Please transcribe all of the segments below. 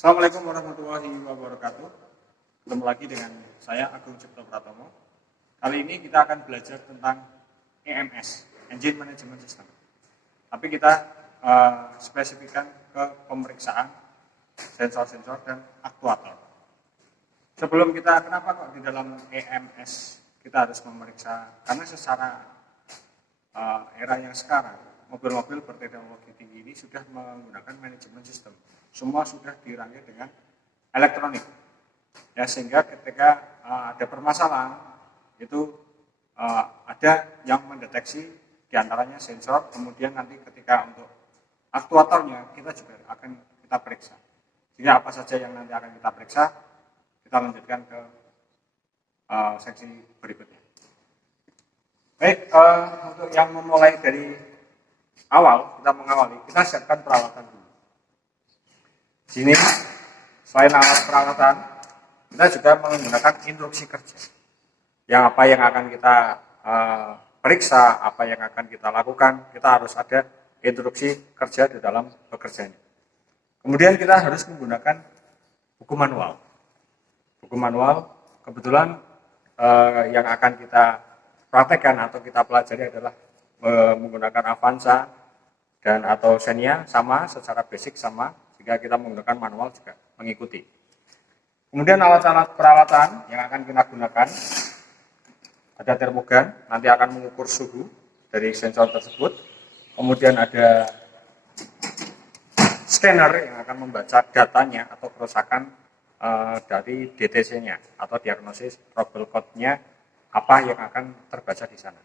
Assalamualaikum warahmatullahi wabarakatuh. Ketemu lagi dengan saya Agung Cipto Pratomo. Kali ini kita akan belajar tentang EMS, Engine Management System. Tapi kita spesifikkan ke pemeriksaan sensor-sensor dan aktuator. Sebelum kita, kenapa kok di dalam EMS kita harus memeriksa? Karena secara era yang sekarang, mobil-mobil berteknologi tinggi ini sudah menggunakan manajemen sistem. Semua sudah dirangkai dengan elektronik. Ya, sehingga ketika ada permasalahan, itu ada yang mendeteksi diantaranya sensor, kemudian nanti ketika untuk aktuatornya kita juga akan kita periksa. Jadi apa saja yang nanti akan kita periksa, kita lanjutkan ke seksi berikutnya. Baik, untuk yang memulai dari awal, kita siapkan peralatan dulu. Di sini, selain alat peralatan, kita juga menggunakan instruksi kerja. Yang apa yang akan kita periksa, apa yang akan kita lakukan, kita harus ada instruksi kerja di dalam bekerjanya. Kemudian kita harus menggunakan buku manual. Buku manual, kebetulan yang akan kita praktekkan atau kita pelajari adalah menggunakan Avanza dan atau Xenia, sama secara basic sama, jika kita menggunakan manual juga mengikuti. Kemudian alat-alat peralatan yang akan kita gunakan, ada termogan, nanti akan mengukur suhu dari sensor tersebut. Kemudian ada scanner yang akan membaca datanya atau kerusakan dari DTC-nya atau diagnosis trouble code-nya, apa yang akan terbaca di sana.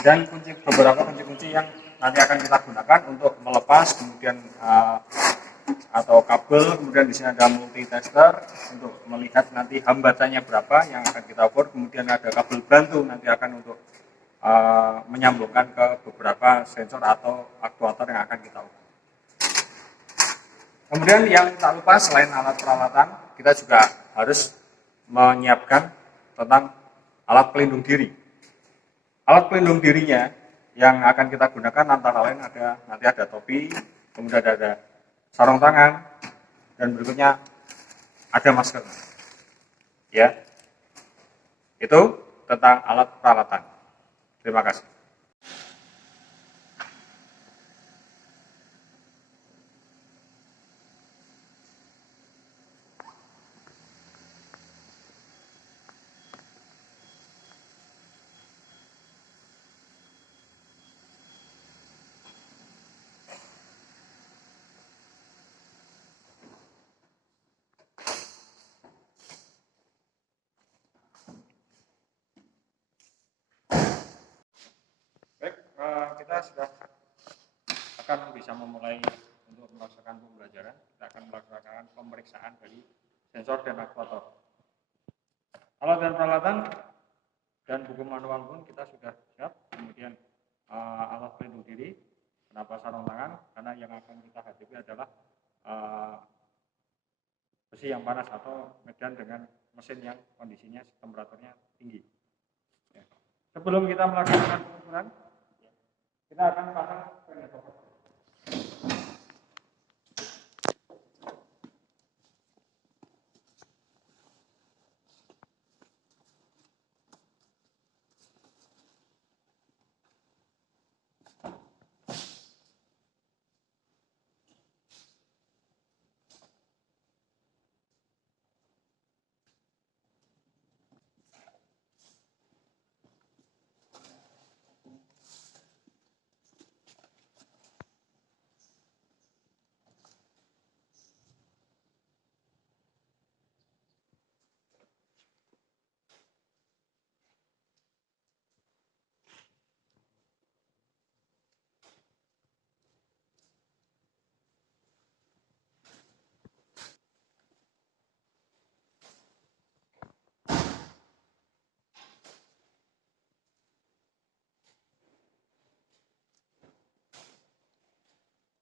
Dan beberapa kunci-kunci yang nanti akan kita gunakan untuk melepas, kemudian atau kabel, kemudian di sini ada multitester untuk melihat nanti hambatannya berapa yang akan kita ukur, kemudian ada kabel bantu nanti akan untuk menyambungkan ke beberapa sensor atau aktuator yang akan kita ukur. Kemudian yang tak lupa, selain alat peralatan, kita juga harus menyiapkan tentang alat pelindung diri. Alat pelindung dirinya yang akan kita gunakan antara lain nanti ada topi, kemudian ada sarung tangan, dan berikutnya ada masker. Ya, itu tentang alat peralatan. Terima kasih. Baik, kita sudah akan bisa memulai untuk melaksanakan pembelajaran. Kita akan melaksanakan pemeriksaan dari sensor dan aktuator. Alat dan peralatan dan buku manual pun kita sudah siap. Kemudian alat pelindung diri, kenapa sarung tangan? Karena yang akan kita hadapi adalah besi yang panas atau medan dengan mesin yang kondisinya temperaturnya tinggi. Ya. Sebelum kita melaksanakan pengukuran, kita akan pasang penyetop.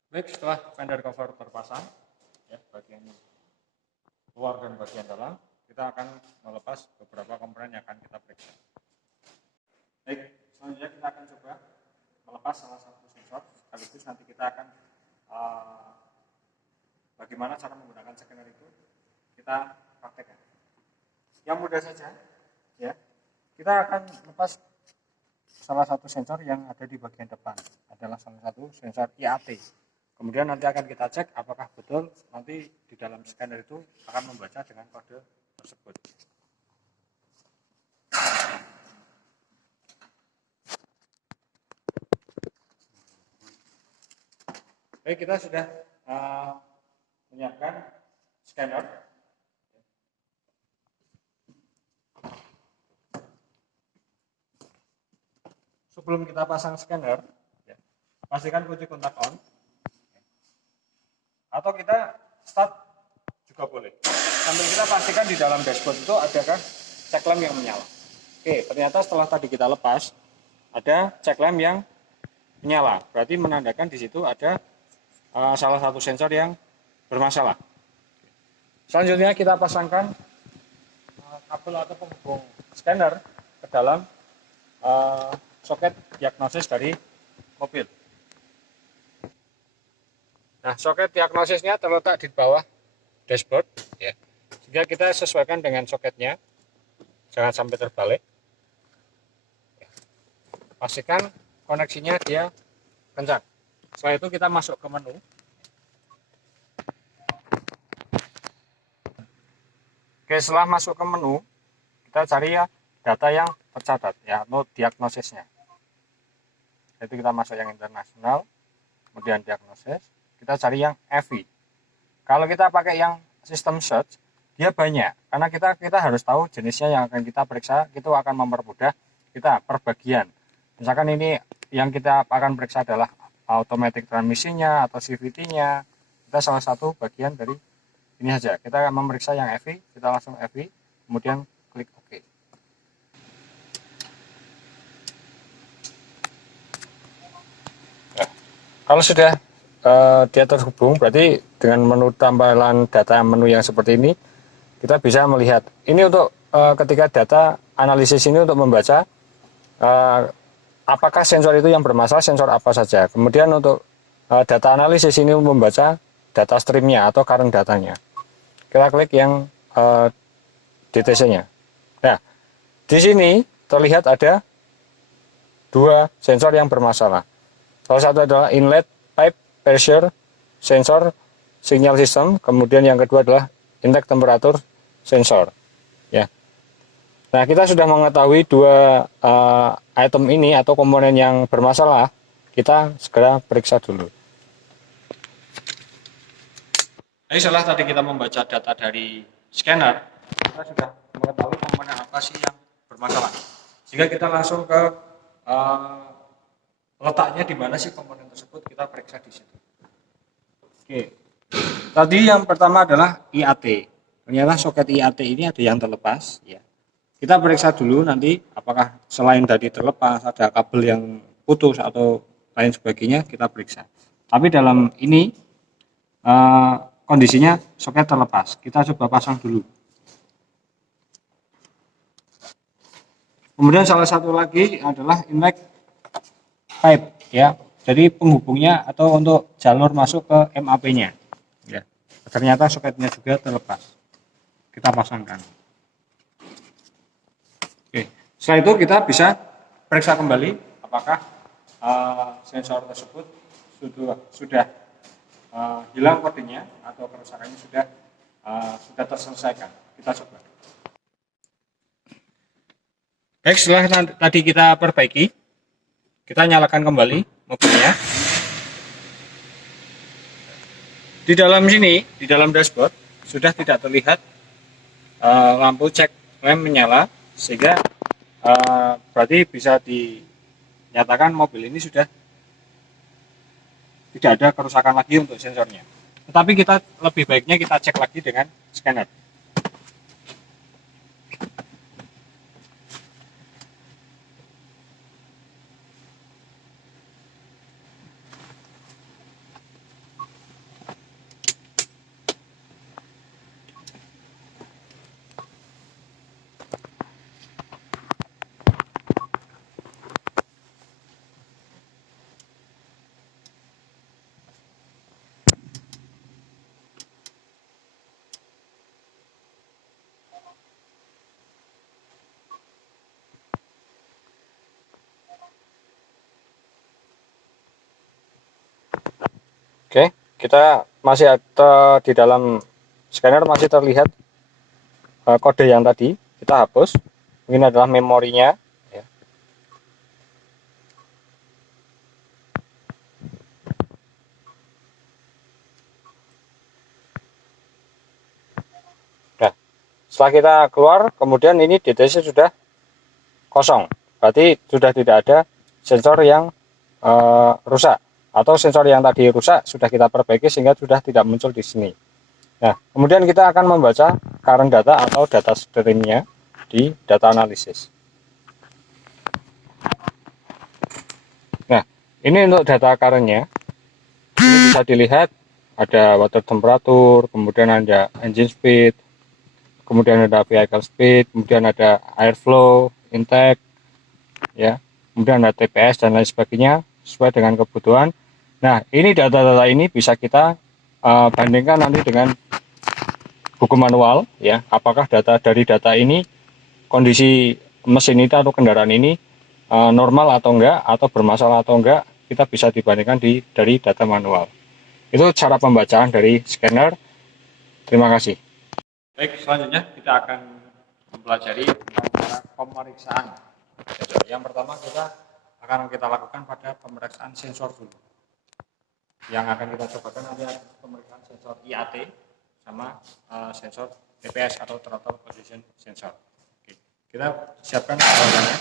Baik, setelah fender cover terpasang, ya, bagian luar dan bagian dalam, kita akan melepas beberapa komponen yang akan kita periksa. Baik, selanjutnya kita akan coba melepas salah satu sensor, sekaligus nanti kita akan bagaimana cara menggunakan scanner itu kita praktekkan. Yang mudah saja, ya. Kita akan lepas salah satu sensor yang ada di bagian depan, adalah salah satu sensor IAT. Kemudian nanti akan kita cek apakah betul nanti di dalam scanner itu akan membaca dengan kode tersebut. Baik, kita sudah menyiapkan scanner. Sebelum kita pasang scanner, ya, pastikan kunci kontak on, atau kita start juga boleh. Sambil kita pastikan di dalam dashboard itu adakah check lamp yang menyala. Oke, ternyata setelah tadi kita lepas, ada check lamp yang menyala. Berarti menandakan di situ ada salah satu sensor yang bermasalah. Selanjutnya kita pasangkan kabel atau penghubung scanner ke dalam soket diagnosis dari mobil. Nah, soket diagnosisnya terletak di bawah dashboard, ya. Sehingga kita sesuaikan dengan soketnya, jangan sampai terbalik. Pastikan koneksinya dia kencang. Setelah itu kita masuk ke menu. Oke, setelah masuk ke menu, kita cari ya data yang tercatat, ya, node diagnosisnya. Itu kita masuk yang internasional, kemudian diagnosis, kita cari yang EV. Kalau kita pakai yang sistem search, dia banyak, karena kita harus tahu jenisnya yang akan kita periksa, itu akan mempermudah kita per bagian. Misalkan ini yang kita akan periksa adalah automatic transmisinya atau CVT-nya, kita salah satu bagian dari ini saja. Kita akan memeriksa yang EV, kita langsung EV, kemudian klik OK. Kalau sudah dia terhubung, berarti dengan menu tampilan data menu yang seperti ini, kita bisa melihat. Ini untuk ketika data analisis ini untuk membaca apakah sensor itu yang bermasalah, sensor apa saja. Kemudian untuk data analisis ini membaca data streamnya atau current datanya. Kita klik yang DTC-nya. Nah, di sini terlihat ada dua sensor yang bermasalah. Salah satu adalah inlet pipe pressure sensor signal system, kemudian yang kedua adalah intake temperatur sensor. Ya. Nah, kita sudah mengetahui dua item ini atau komponen yang bermasalah, kita segera periksa dulu. Jadi setelah tadi kita membaca data dari scanner, kita sudah mengetahui komponen apa sih yang bermasalah. Jika kita langsung ke letaknya di mana sih komponen tersebut, kita periksa di situ. Oke. Tadi yang pertama adalah IAT. Ternyata soket IAT ini ada yang terlepas, ya. Kita periksa dulu nanti apakah selain tadi terlepas ada kabel yang putus atau lain sebagainya, kita periksa. Tapi dalam ini kondisinya soket terlepas. Kita coba pasang dulu. Kemudian salah satu lagi adalah inlet pipe, ya, jadi penghubungnya atau untuk jalur masuk ke MAP-nya, ya. Ternyata soketnya juga terlepas, kita pasangkan. Oke, setelah itu kita bisa periksa kembali apakah sensor tersebut sudah hilang kodenya atau kerusakannya sudah terselesaikan. Kita coba. Baik, setelah tadi kita perbaiki, kita nyalakan kembali mobilnya. Di dalam sini, di dalam dashboard sudah tidak terlihat lampu cek lamp menyala, sehingga berarti bisa dinyatakan mobil ini sudah tidak ada kerusakan lagi untuk sensornya. Tetapi kita lebih baiknya kita cek lagi dengan scanner. Oke, kita masih ada di dalam scanner, masih terlihat kode yang tadi kita hapus. Ini adalah memorinya. Ya. Nah, setelah kita keluar, kemudian ini DTC sudah kosong. Berarti sudah tidak ada sensor yang rusak, atau sensor yang tadi rusak sudah kita perbaiki sehingga sudah tidak muncul di sini. Nah, kemudian kita akan membaca current data atau data streamnya di data analisis. Nah, ini untuk data currentnya. Ini bisa dilihat ada water temperature, kemudian ada engine speed, kemudian ada vehicle speed, kemudian ada airflow, intake, ya, kemudian ada TPS dan lain sebagainya sesuai dengan kebutuhan. Nah, ini data-data ini bisa kita bandingkan nanti dengan buku manual, ya, apakah dari data ini kondisi mesin itu atau kendaraan ini normal atau enggak, atau bermasalah atau enggak, kita bisa dibandingkan dari data manual. Itu cara pembacaan dari scanner. Terima kasih. Baik, selanjutnya kita akan mempelajari tentang cara pemeriksaan sensor. Yang pertama kita lakukan pada pemeriksaan sensor dulu. Yang akan kita cobakan nanti adalah pemeriksaan sensor IAT sama sensor TPS atau throttle position sensor. Oke, kita siapkan peralatannya.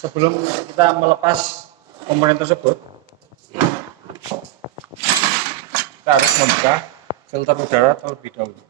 Sebelum kita melepas komponen tersebut, kita harus membuka filter udara terlebih dahulu.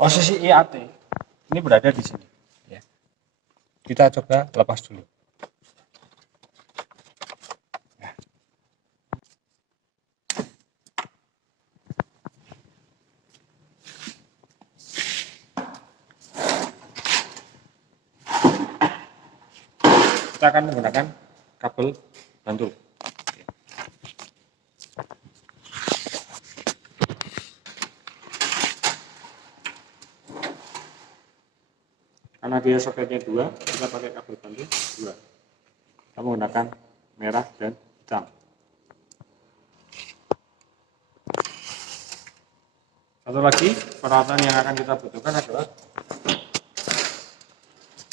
Posisi IAT ini berada di sini. Ya. Kita coba lepas dulu. Kita akan menggunakan kabel bantul. Karena dia soketnya 2, kita pakai kabel bantul 2. Kita menggunakan merah dan hitam. Satu lagi peralatan yang akan kita butuhkan adalah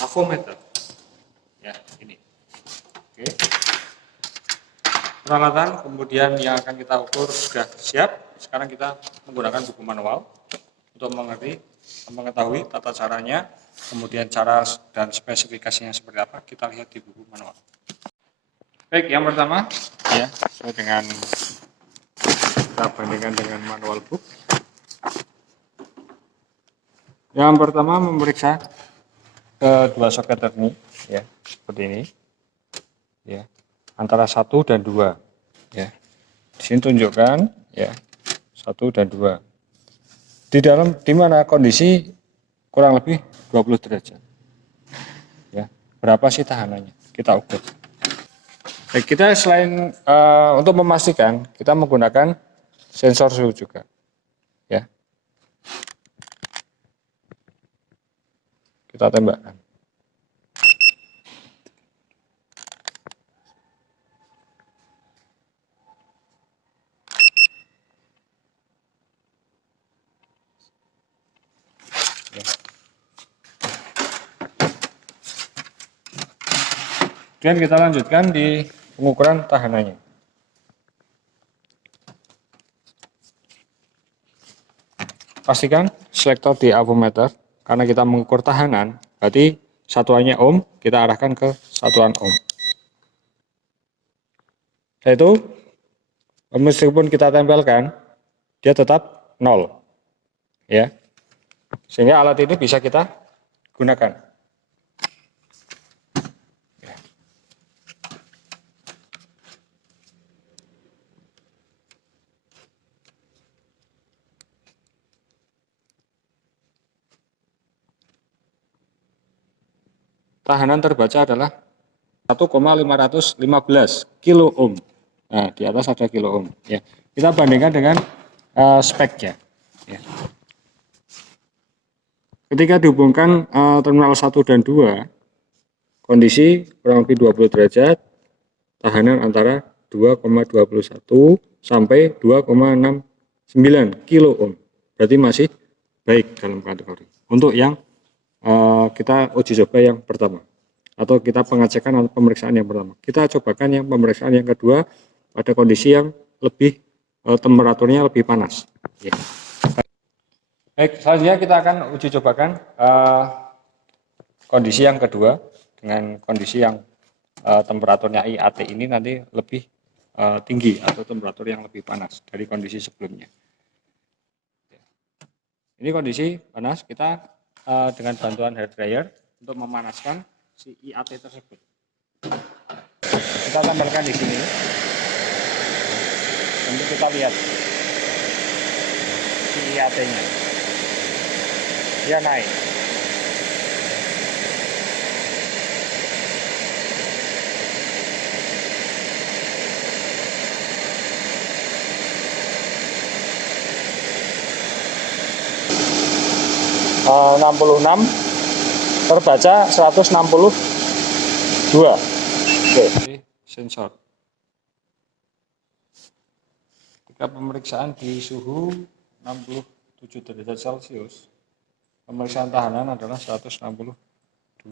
avometer. Ya, ini. Oke. Peralatan kemudian yang akan kita ukur sudah siap. Sekarang kita menggunakan buku manual untuk mengetahui tata caranya, kemudian cara dan spesifikasinya seperti apa, kita lihat di buku manual. Baik, yang pertama ya, sesuai dengan kita bandingkan dengan manual book. Yang pertama memeriksa kedua soket ini, ya, seperti ini, ya, antara 1 dan 2, ya. Di sini tunjukkan, ya, 1 dan 2. Di mana kondisi kurang lebih 20 derajat. Ya, berapa sih tahanannya? Kita ukur. Baik, kita selain untuk memastikan, kita menggunakan sensor suhu juga, ya. Kita tembakkan. Kemudian kita lanjutkan di pengukuran tahanannya. Pastikan selektor di avometer, karena kita mengukur tahanan, berarti satuannya ohm, kita arahkan ke satuan ohm. Setelah itu, meskipun kita tempelkan, dia tetap 0. Ya. Sehingga alat ini bisa kita gunakan. tahanan terbaca adalah 1,515 kilo ohm. Nah, di atas ada kilo ohm. Ya, kita bandingkan dengan speknya. Ya. Ketika dihubungkan terminal 1 dan 2, kondisi kurang lebih 20 derajat, tahanan antara 2,21 sampai 2,69 kilo ohm. Berarti masih baik dalam kategori. Untuk yang kita uji coba yang pertama, atau kita pengecekan atau pemeriksaan yang pertama. Kita cobakan yang pemeriksaan yang kedua pada kondisi yang lebih temperaturnya lebih panas. Ya. Baik, selanjutnya kita akan uji cobakan kondisi yang kedua dengan kondisi yang temperaturnya IAT ini nanti lebih tinggi atau temperatur yang lebih panas dari kondisi sebelumnya. Ini kondisi panas, kita dengan bantuan hair dryer untuk memanaskan si IAT tersebut. Kita tambahkan di sini. Nanti kita lihat si IAT-nya. Dia naik. Uh, 66 terbaca 162. Oke, sensor. Ketika pemeriksaan di suhu 67 derajat Celcius, pemeriksaan tahanan adalah 162,5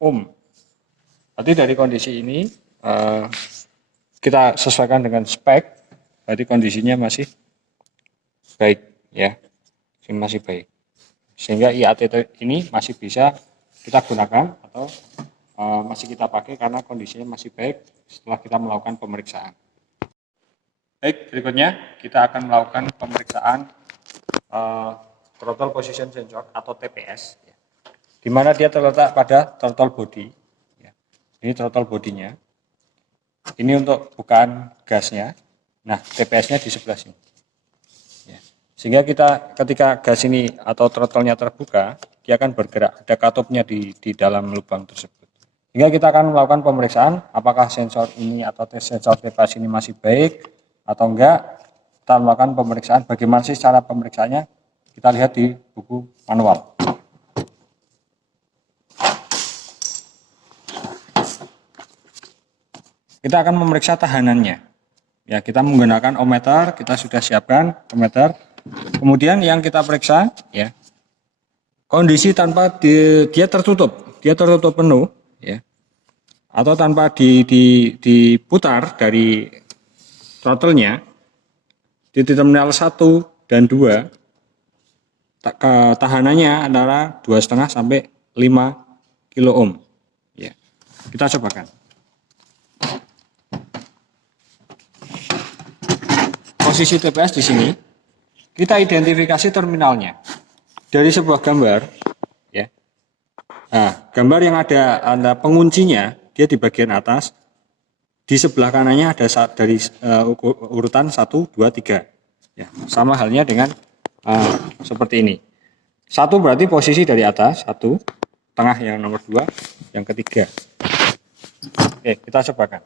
ohm. Berarti dari kondisi ini kita sesuaikan dengan spek, berarti kondisinya masih baik, ya, masih baik. Sehingga IAT ini masih bisa kita gunakan atau masih kita pakai karena kondisinya masih baik setelah kita melakukan pemeriksaan. Baik, berikutnya kita akan melakukan pemeriksaan throttle position sensor atau TPS, ya, di mana dia terletak pada throttle body. Ya. Ini throttle bodinya. Ini untuk bukaan gasnya. Nah, TPS-nya di sebelah sini. Sehingga kita ketika gas ini atau throttle-nya terbuka, dia akan bergerak, ada katupnya di dalam lubang tersebut. Sehingga kita akan melakukan pemeriksaan apakah sensor ini atau sensor TPS ini masih baik atau enggak. Kita melakukan pemeriksaan, bagaimana sih cara pemeriksaannya, kita lihat di buku manual. Kita akan memeriksa tahanannya. Ya, kita menggunakan ohmmeter, kita sudah siapkan ohmmeter. Kemudian yang kita periksa, ya, kondisi tanpa dia tertutup penuh, ya, atau tanpa diputar dari throttle-nya di terminal 1 dan 2, tahanannya antara 2,5 sampai 5 kilo ohm. Ya, kita cobakan. Posisi TPS di sini. Kita identifikasi terminalnya dari sebuah gambar, ya. Nah, gambar yang ada penguncinya, dia di bagian atas. Di sebelah kanannya ada dari urutan 1, 2, 3. Ya, sama halnya dengan seperti ini. 1 berarti posisi dari atas, 1, tengah yang nomor 2, yang ketiga. Oke, kita cobakan.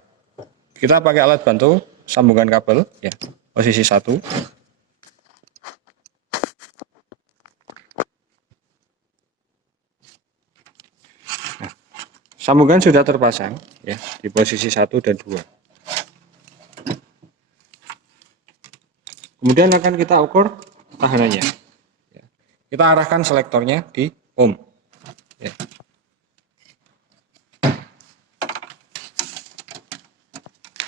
Kita pakai alat bantu sambungan kabel, ya. Posisi 1. Sambungan sudah terpasang, ya, di posisi 1 dan 2. Kemudian akan kita ukur tahanannya. Ya. Kita arahkan selektornya di ohm. Ya.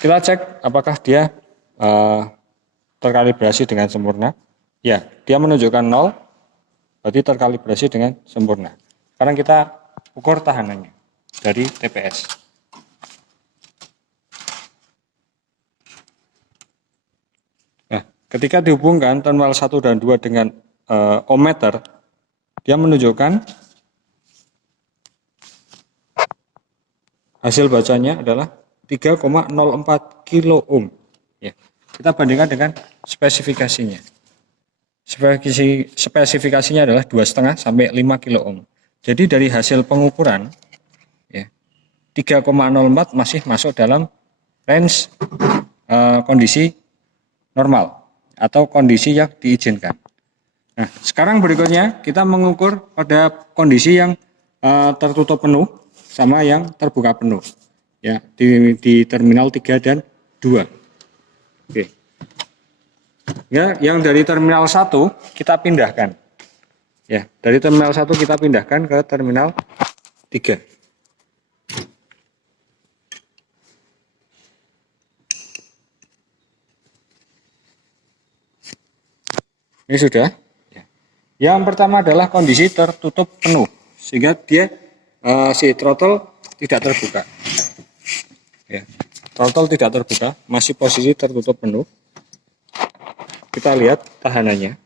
Kita cek apakah dia terkalibrasi dengan sempurna. Ya, dia menunjukkan 0, berarti terkalibrasi dengan sempurna. Sekarang kita ukur tahanannya dari TPS. Nah, ketika dihubungkan terminal 1 dan 2 dengan ohmmeter, dia menunjukkan hasil bacanya adalah 3,04 kilo ohm. Ya, kita bandingkan dengan spesifikasinya. Spesifikasinya adalah 2,5 sampai 5 kilo ohm. Jadi dari hasil pengukuran ya 3,04 masih masuk dalam range kondisi normal atau kondisi yang diizinkan. Nah, sekarang berikutnya kita mengukur pada kondisi yang tertutup penuh sama yang terbuka penuh. Ya, di terminal 3 dan 2. Oke. Ya, yang dari terminal 1 kita pindahkan. Ya, dari terminal 1 kita pindahkan ke terminal 3. Ini sudah. Yang pertama adalah kondisi tertutup penuh, sehingga dia si throttle tidak terbuka. Ya, throttle tidak terbuka, masih posisi tertutup penuh. Kita lihat tahanannya.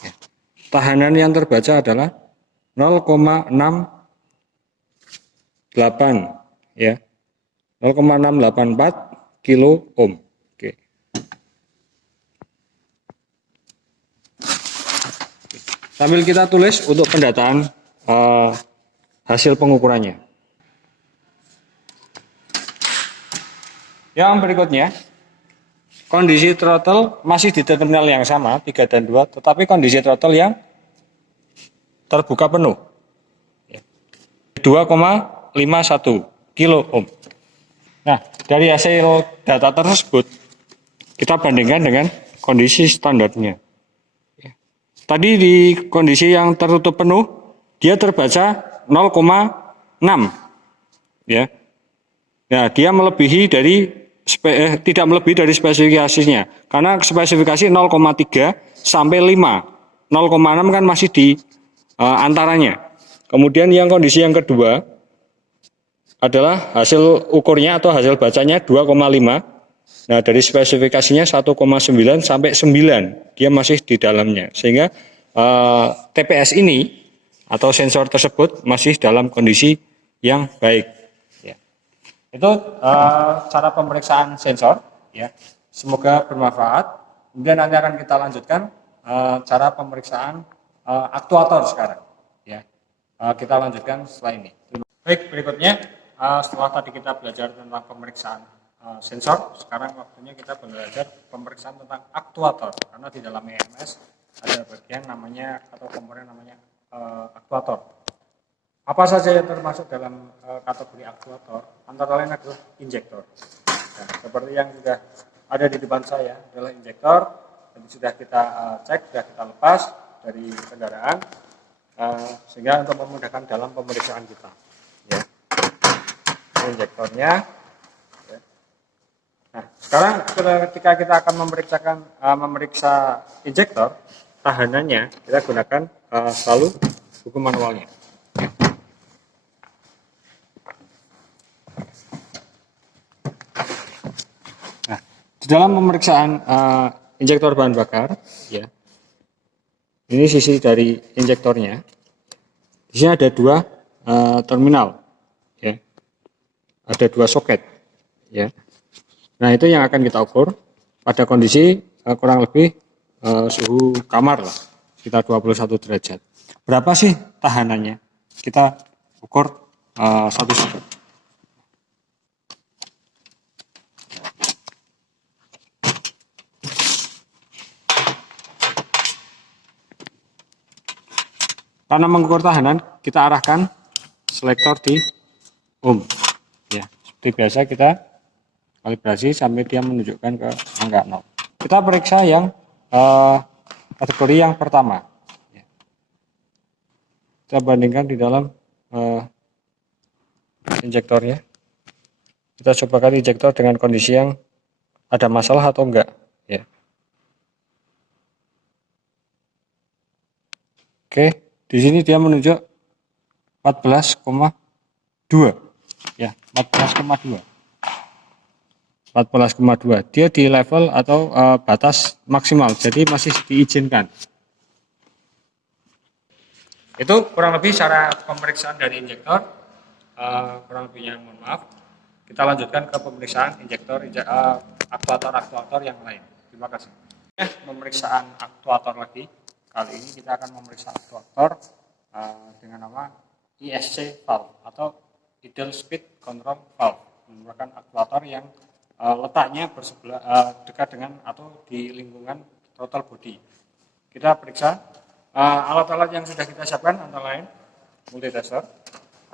Ya. Tahanan yang terbaca adalah 0,68 ya, 0,684 kilo ohm. Oke. Sambil kita tulis untuk pendataan hasil pengukurannya. Yang berikutnya, kondisi throttle masih di terminal yang sama, 3 dan 2, tetapi kondisi throttle yang terbuka penuh. 2,51 kilo ohm. Nah, dari hasil data tersebut, kita bandingkan dengan kondisi standarnya. Tadi di kondisi yang tertutup penuh, dia terbaca 0,6. Ya. Nah, dia melebihi dari tidak melebihi dari spesifikasinya. Karena spesifikasi 0,3 sampai 5. 0,6 kan masih di antaranya. Kemudian yang kondisi yang kedua adalah hasil ukurnya atau hasil bacanya 2,5. Nah, dari spesifikasinya 1,9 sampai 9, dia masih di dalamnya. Sehingga TPS ini atau sensor tersebut masih dalam kondisi yang baik. Ya. Itu cara pemeriksaan sensor. Ya. Semoga bermanfaat. Kemudian nanti akan kita lanjutkan cara pemeriksaan aktuator sekarang. Ya. Kita lanjutkan setelah ini. Baik, berikutnya setelah tadi kita belajar tentang pemeriksaan sensor, sekarang waktunya kita belajar pemeriksaan tentang aktuator, karena di dalam EMS ada bagian namanya atau komponen namanya aktuator. Apa saja yang termasuk dalam kategori aktuator? Antara lain adalah injektor. Nah, seperti yang sudah ada di depan saya adalah injektor, dan sudah kita cek, sudah kita lepas dari kendaraan, sehingga untuk memudahkan dalam pemeriksaan kita. Ya. Injektornya. Nah, sekarang ketika kita akan memeriksa injektor, tahanannya kita gunakan selalu buku manualnya. Nah, di dalam pemeriksaan injektor bahan bakar, ya, ini sisi dari injektornya. Di sini ada dua terminal, ya, ada dua soket, ya. Nah, itu yang akan kita ukur pada kondisi kurang lebih suhu kamar lah, sekitar 21 derajat. Berapa sih tahanannya? Kita ukur satu-satu. Karena mengukur tahanan, kita arahkan selektor di ohm. Ya, seperti biasa kita kalibrasi sampai dia menunjukkan ke angka 0. Kita periksa yang kategori yang pertama. Kita bandingkan di dalam injektornya. Kita cobakan injektor dengan kondisi yang ada masalah atau enggak. Ya. Oke, di sini dia menunjuk 14,2. Ya, 14,2. 14,2. Dia di level atau batas maksimal, jadi masih diizinkan. Itu kurang lebih cara pemeriksaan dari injektor. Kurang lebihnya mohon maaf. Kita lanjutkan ke pemeriksaan injektor aktuator yang lain. Terima kasih. Pemeriksaan aktuator lagi. Kali ini kita akan memeriksa aktuator dengan nama ISC valve atau idle speed control valve, merupakan aktuator yang letaknya dekat dengan atau di lingkungan throttle body. Kita periksa alat-alat yang sudah kita siapkan antara lain multitester,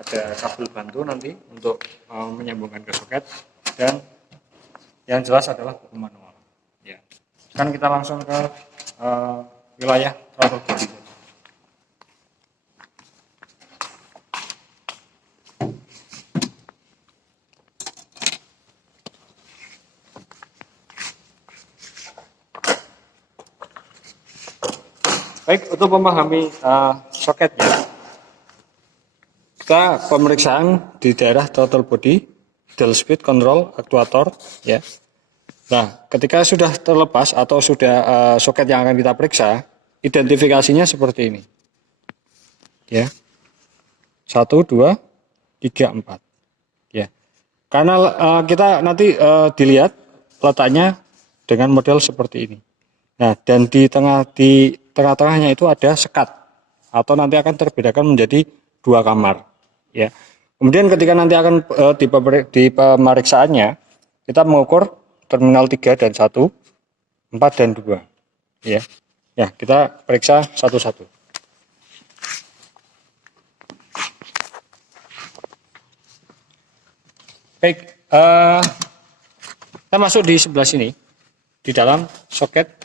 ada kabel bantu nanti untuk menyambungkan ke soket, dan yang jelas adalah buku manual. Ya. Sekarang kita langsung ke wilayah throttle body. Baik, untuk memahami soketnya, kita pemeriksaan di daerah throttle body, idle speed control, aktuator, ya. Nah, ketika sudah terlepas atau sudah soket yang akan kita periksa, identifikasinya seperti ini, ya. 1, 2, 3, 4, ya. Karena kita nanti dilihat letaknya dengan model seperti ini. Nah, dan di tengah-tengahnya itu ada sekat, atau nanti akan terbedakan menjadi 2 kamar, ya. Kemudian ketika nanti akan di pemeriksaannya, kita mengukur terminal 3 dan 1, 4 dan 2, ya. Ya, kita periksa satu-satu. Baik, kita masuk di sebelah sini, di dalam soket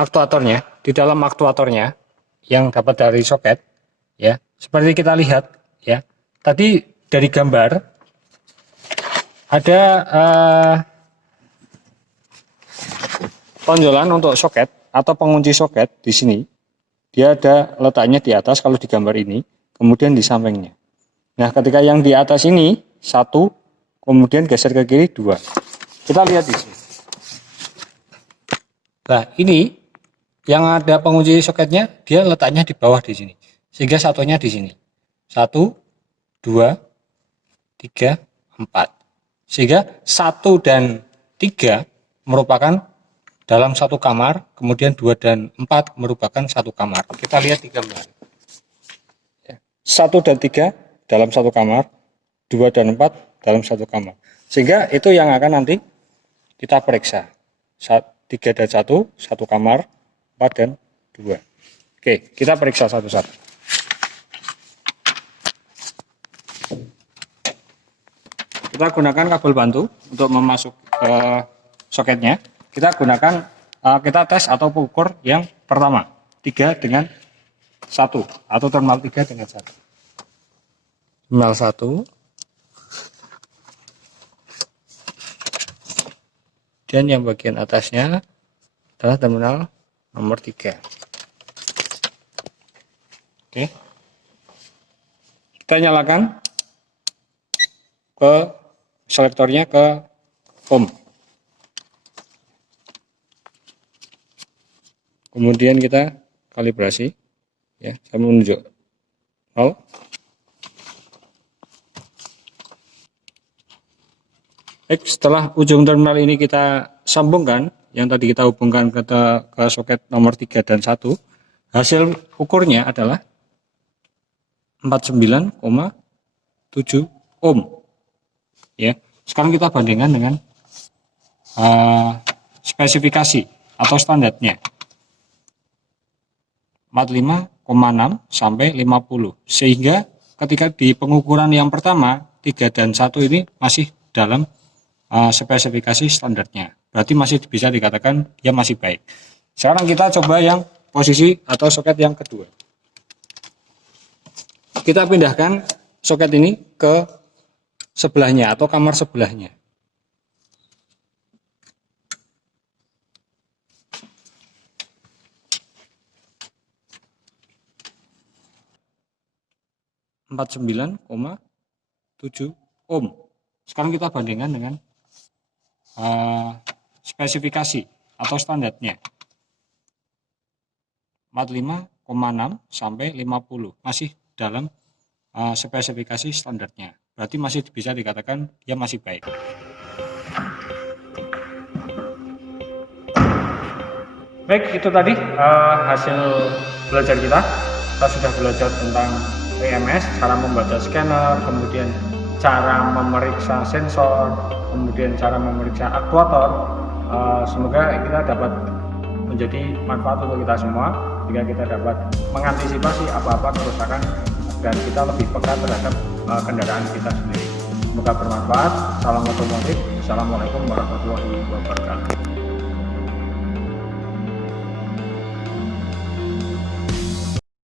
aktuatornya, di dalam aktuatornya yang dapat dari soket, ya, seperti kita lihat, ya, tadi dari gambar ada tonjolan untuk soket atau pengunci soket di sini. Dia ada letaknya di atas kalau di gambar ini, kemudian di sampingnya. Nah, ketika yang di atas ini 1, kemudian geser ke kiri 2. Kita lihat di sini. Nah, ini yang ada pengunci soketnya, dia letaknya di bawah di sini, sehingga satunya di sini. 1, 2, 3, 4. Sehingga 1 dan 3 merupakan dalam satu kamar, kemudian 2 dan 4 merupakan satu kamar. Kita lihat di gambar. 1 dan 3 dalam satu kamar, 2 dan 4 dalam satu kamar. Sehingga itu yang akan nanti kita periksa. 3 dan 1, satu kamar, 4 dan 2. Oke, kita periksa satu-satu. Kita gunakan kabel bantu untuk memasuk soketnya. Kita gunakan, kita tes atau ukur yang pertama, 3 dengan 1, atau terminal 3 dengan 1. Terminal 1. Dan yang bagian atasnya adalah terminal nomor 3. Oke. Kita nyalakan ke selektornya ke ohm. Kemudian kita kalibrasi, ya, saya menunjuk 0. Baik, setelah ujung terminal ini kita sambungkan, yang tadi kita hubungkan ke soket nomor 3 dan 1, hasil ukurnya adalah 49,7 ohm. Ya, sekarang kita bandingkan dengan spesifikasi atau standarnya 45,6 sampai 50. Sehingga ketika di pengukuran yang pertama 3 dan 1 ini masih dalam spesifikasi standarnya, berarti masih bisa dikatakan dia masih baik. Sekarang kita coba yang posisi atau soket yang kedua. Kita pindahkan soket ini ke sebelahnya atau kamar sebelahnya. (49,7 ohm). Sekarang kita bandingkan dengan spesifikasi atau standarnya 45,6 sampai 50, masih dalam spesifikasi standarnya, berarti masih bisa dikatakan dia masih baik. Baik, itu tadi hasil belajar kita. kita sudah belajar tentang EMS, cara membaca scanner, kemudian cara memeriksa sensor, kemudian cara memeriksa aktuator. Semoga kita dapat menjadi manfaat untuk kita semua, jika kita dapat mengantisipasi apa-apa kerusakan dan kita lebih peka terhadap kendaraan kita sendiri. Semoga bermanfaat. Salam otomotif. Assalamualaikum warahmatullahi wabarakatuh.